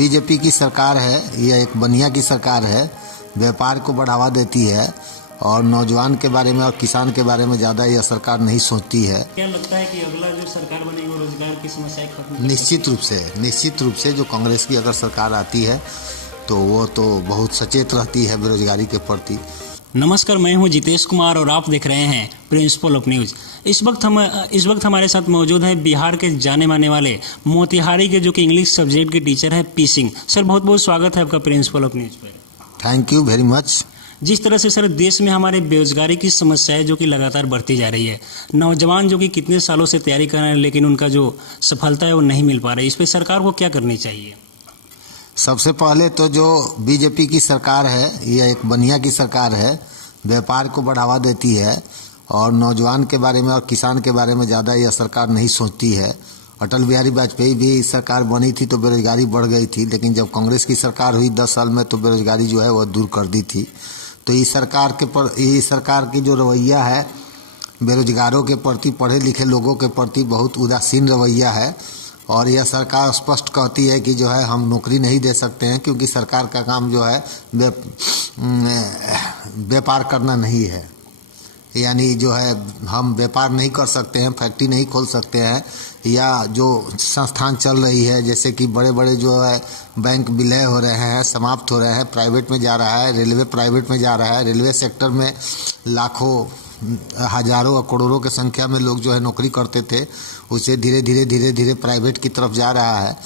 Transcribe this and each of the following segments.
BJP की सरकार है, यह एक बनिया की सरकार है, व्यापार को बढ़ावा देती है और नौजवान के बारे में और किसान के बारे में ज़्यादा यह सरकार नहीं सोचती है। क्या लगता है कि अगला जो सरकार बनेगी वो रोजगार की समस्याएं खत्म निश्चित रूप से जो कांग्रेस की अगर सरकार आती है तो वो तो बहुत सचेत रहती है बेरोजगारी के प्रति। नमस्कार, मैं हूं जितेश कुमार और आप देख रहे हैं प्रिंसिपल ऑफ न्यूज़। इस वक्त हमारे साथ मौजूद हैं बिहार के जाने माने वाले मोतिहारी के जो कि इंग्लिश सब्जेक्ट के टीचर हैं पी सिंह। सर, बहुत बहुत स्वागत है आपका प्रिंसिपल ऑफ न्यूज़ पर। Thank you very much. जिस तरह से सर देश में हमारे बेरोजगारी की समस्याएं जो कि लगातार बढ़ती जा रही है, नौजवान जो कि कितने सालों से तैयारी कर रहे हैं लेकिन उनका जो सफलता है वो नहीं मिल पा रही, इस पर सरकार को क्या करनी चाहिए? सबसे पहले तो जो बीजेपी की सरकार है, यह एक बनिया की सरकार है, व्यापार को बढ़ावा देती है और नौजवान के बारे में और किसान के बारे में ज़्यादा यह सरकार नहीं सोचती है। अटल बिहारी वाजपेयी भी सरकार बनी थी तो बेरोजगारी बढ़ गई थी, लेकिन जब कांग्रेस की सरकार हुई 10 साल में तो बेरोजगारी जो है वह दूर कर दी थी। तो इस सरकार की जो रवैया है बेरोजगारों के प्रति, पढ़े लिखे लोगों के प्रति बहुत उदासीन रवैया है और यह सरकार स्पष्ट कहती है कि जो है हम नौकरी नहीं दे सकते हैं क्योंकि सरकार का काम जो है व्यापार करना नहीं है। यानी जो है हम व्यापार नहीं कर सकते हैं, फैक्ट्री नहीं खोल सकते हैं, या जो संस्थान चल रही है जैसे कि बड़े बड़े जो है बैंक विलय हो रहे हैं, समाप्त हो रहे हैं, प्राइवेट में जा रहा है, रेलवे प्राइवेट में जा रहा है। रेलवे सेक्टर में लाखों, हजारों और करोड़ों की संख्या में लोग जो है नौकरी करते थे, उसे धीरे धीरे प्राइवेट की तरफ जा रहा है।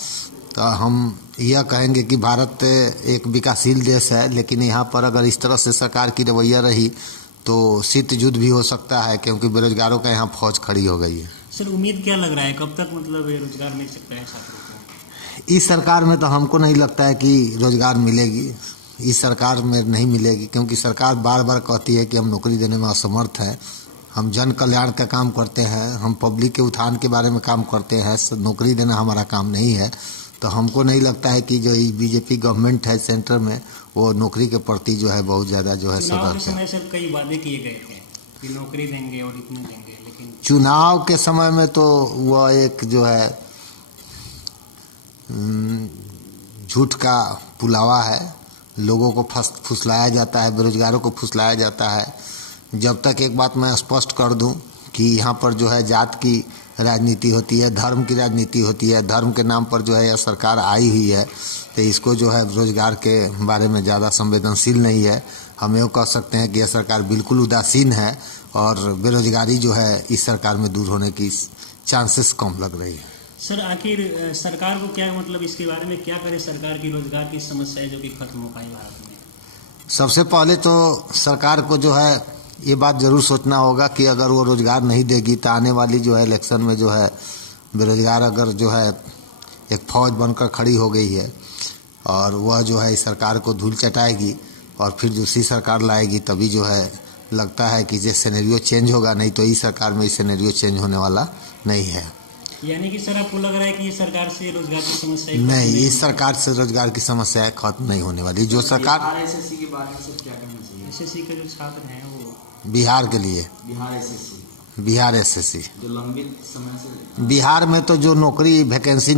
तो हम यह कहेंगे कि भारत एक विकासशील देश है, लेकिन यहाँ पर अगर इस तरह से सरकार की रवैया रही तो शीत युद्ध भी हो सकता है क्योंकि बेरोजगारों का यहाँ फौज खड़ी हो गई है। सर, उम्मीद क्या लग रहा है, कब तक मतलब रोजगार मिल सकता है छात्रों को? इस सरकार में तो हमको नहीं लगता है कि रोजगार मिलेगी, इस सरकार में नहीं मिलेगी क्योंकि सरकार बार बार कहती है कि हम नौकरी देने में असमर्थ हैं। हम जन कल्याण का काम करते हैं, हम पब्लिक के उत्थान के बारे में काम करते हैं, नौकरी देना हमारा काम नहीं है। तो हमको नहीं लगता है कि जो बीजेपी गवर्नमेंट है सेंटर में वो नौकरी के प्रति जो है बहुत ज़्यादा जो है सतर्क है। समय से कई वादे किए गए थे कि नौकरी देंगे और इतने देंगे, लेकिन चुनाव के समय में तो वह एक जो है झूठ का पुलावा है, लोगों को फुसलाया जाता है, बेरोजगारों को फुसलाया जाता है। जब तक एक बात मैं स्पष्ट कर दूं कि यहाँ पर जो है जात की राजनीति होती है, धर्म की राजनीति होती है, धर्म के नाम पर जो है यह सरकार आई हुई है, तो इसको जो है रोजगार के बारे में ज़्यादा संवेदनशील नहीं है। हम ये कह सकते हैं कि यह सरकार बिल्कुल उदासीन है और बेरोजगारी जो है इस सरकार में दूर होने की चांसेस कम लग रही है। सर, आखिर सरकार को क्या मतलब इसके बारे में क्या करे सरकार की रोजगार की समस्याएं जो कि खत्म हो पाए भारत में? सबसे पहले तो सरकार को जो है ये बात ज़रूर सोचना होगा कि अगर वो रोज़गार नहीं देगी तो आने वाली जो है इलेक्शन में जो है बेरोजगार अगर जो है एक फौज बनकर खड़ी हो गई है और वह जो है इस सरकार को धूल चटाएगी और फिर दूसरी सरकार लाएगी, तभी जो है लगता है कि ये सिनेरियो चेंज होगा, नहीं तो इस सरकार में इस सिनेरियो चेंज होने वाला नहीं है। यानी कि सर आपको लग रहा है कि ये सरकार से रोजगार की समस्या नहीं, इस सरकार से रोजगार की समस्याएं खत्म नहीं होने वाली। जो सरकार एसएससी के बारे में सर क्या कहना चाहिए? एसएससी के जो छात्र हैं वो बिहार के लिए बिहार एसएससी जो लंबित समय से बिहार में तो जो नौकरी वैकेंसी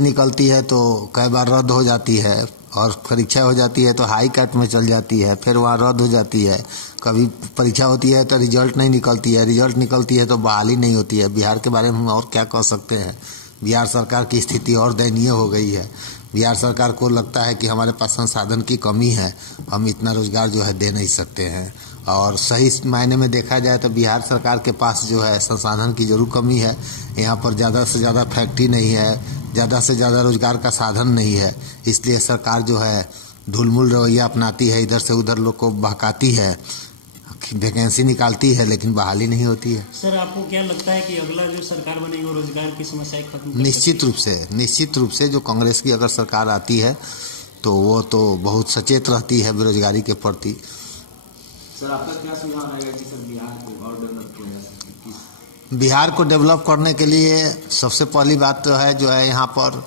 निकलती है तो कई बार रद्द हो जाती है और परीक्षा हो जाती है तो हाई कोर्ट में चल जाती है, फिर वहाँ रद्द हो जाती है। कभी परीक्षा होती है तो रिजल्ट नहीं निकलती है, रिजल्ट निकलती है तो बहाली नहीं होती है। बिहार के बारे में हम और क्या कह सकते हैं। बिहार सरकार की स्थिति और दयनीय हो गई है। बिहार सरकार को लगता है कि हमारे पास संसाधन की कमी है, हम इतना रोजगार जो है दे नहीं सकते हैं। और सही मायने में देखा जाए तो बिहार सरकार के पास जो है संसाधन की जरूर कमी है। यहाँ पर ज़्यादा से ज़्यादा फैक्ट्री नहीं है, ज़्यादा से ज़्यादा रोजगार का साधन नहीं है, इसलिए सरकार जो है ढुलमुल रवैया अपनाती है, इधर से उधर लोग को बहकाती है, वैकेंसी निकालती है लेकिन बहाली नहीं होती है। सर, आपको क्या लगता है कि अगला जो सरकार बनेगी वो रोजगार की समस्याएं खत्म? निश्चित रूप से जो कांग्रेस की अगर सरकार आती है तो वो तो बहुत सचेत रहती है बेरोजगारी के प्रति। सर, आपका क्या सुझाव रहेगा कि सर बिहार को और डेवलप किया जा सके? बिहार को डेवलप करने के लिए सबसे पहली बात तो है जो है यहाँ पर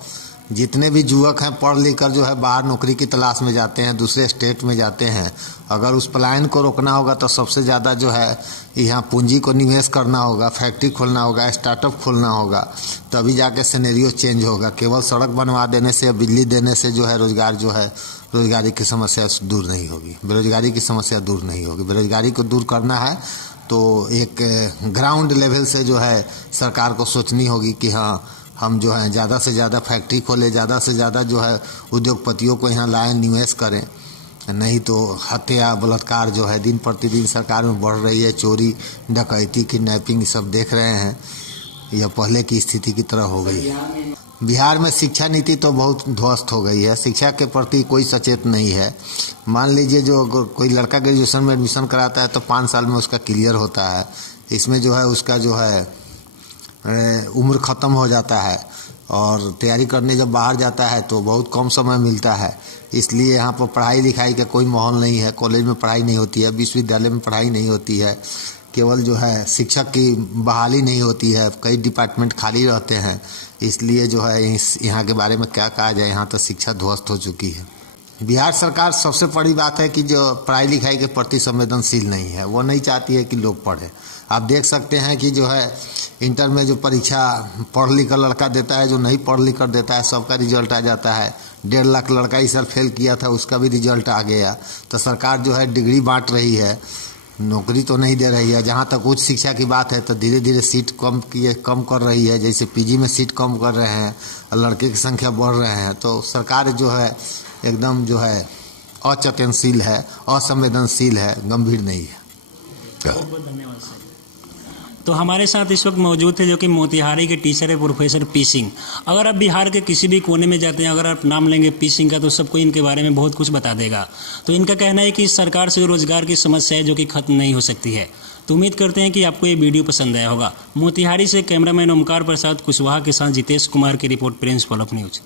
जितने भी युवक हैं पढ़ लिख कर जो है बाहर नौकरी की तलाश में जाते हैं, दूसरे स्टेट में जाते हैं। अगर उस पलायन को रोकना होगा तो सबसे ज़्यादा जो है यहाँ पूंजी को निवेश करना होगा, फैक्ट्री खोलना होगा, स्टार्टअप खोलना होगा, तभी जाके सिनेरियो चेंज होगा। केवल सड़क बनवा देने से या बिजली देने से जो है रोज़गार जो है रोज़गारी की समस्या दूर नहीं होगी, बेरोज़गारी की समस्या दूर नहीं होगी। बेरोज़गारी को दूर करना है तो एक ग्राउंड लेवल से जो है सरकार को सोचनी होगी कि हाँ, हम जो है ज़्यादा से ज़्यादा फैक्ट्री खोलें, ज़्यादा से ज़्यादा जो है उद्योगपतियों को यहाँ लाएं, निवेश करें। नहीं तो हत्या बलात्कार जो है दिन प्रतिदिन सरकार में बढ़ रही है। चोरी डकैती किडनैपिंग सब देख रहे हैं, यह पहले की स्थिति की तरह हो गई है। बिहार में शिक्षा नीति तो बहुत ध्वस्त हो गई है, शिक्षा के प्रति कोई सचेत नहीं है। मान लीजिए जो कोई लड़का ग्रेजुएशन में एडमिशन कराता है तो 5 साल में उसका क्लियर होता है। इसमें जो है उसका जो है उम्र ख़त्म हो जाता है और तैयारी करने जब बाहर जाता है तो बहुत कम समय मिलता है। इसलिए यहाँ पर पढ़ाई लिखाई का कोई माहौल नहीं है। कॉलेज में पढ़ाई नहीं होती है, विश्वविद्यालय में पढ़ाई नहीं होती है, केवल जो है शिक्षक की बहाली नहीं होती है, कई डिपार्टमेंट खाली रहते हैं। इसलिए जो है यहाँ के बारे में क्या कहा जाए, यहाँ तो शिक्षा ध्वस्त हो चुकी है। बिहार सरकार सबसे बड़ी बात है कि जो पढ़ाई लिखाई के प्रति संवेदनशील नहीं है, वो नहीं चाहती है कि लोग पढ़ें। आप देख सकते हैं कि जो है इंटर में जो परीक्षा पढ़ लिख कर लड़का देता है, जो नहीं पढ़ लिख कर देता है, सबका रिजल्ट आ जाता है। 1.5 लाख लड़का इस साल फेल किया था, उसका भी रिजल्ट आ गया। तो सरकार जो है डिग्री बांट रही है, नौकरी तो नहीं दे रही है। जहाँ तक उच्च शिक्षा की बात है तो धीरे धीरे सीट कम कर रही है, जैसे पीजी में सीट कम कर रहे हैं और लड़के की संख्या बढ़ रहे हैं। तो सरकार जो है एकदम जो है अचेतनशील है, असंवेदनशील है, गंभीर नहीं है। बहुत बहुत धन्यवाद सर। तो हमारे साथ इस वक्त मौजूद थे जो कि मोतिहारी के टीचर है प्रोफेसर पी सिंह। अगर आप बिहार के किसी भी कोने में जाते हैं, अगर आप नाम लेंगे पी सिंह का तो सबको इनके बारे में बहुत कुछ बता देगा। तो इनका कहना है कि सरकार से रोजगार की समस्या है जो कि खत्म नहीं हो सकती है। तो उम्मीद करते हैं कि आपको ये वीडियो पसंद आया होगा। मोतिहारी से कैमरामैन ओमकार प्रसाद कुशवाहा के साथ जितेश कुमार की रिपोर्ट, प्रिंसिपल ऑफ न्यूज।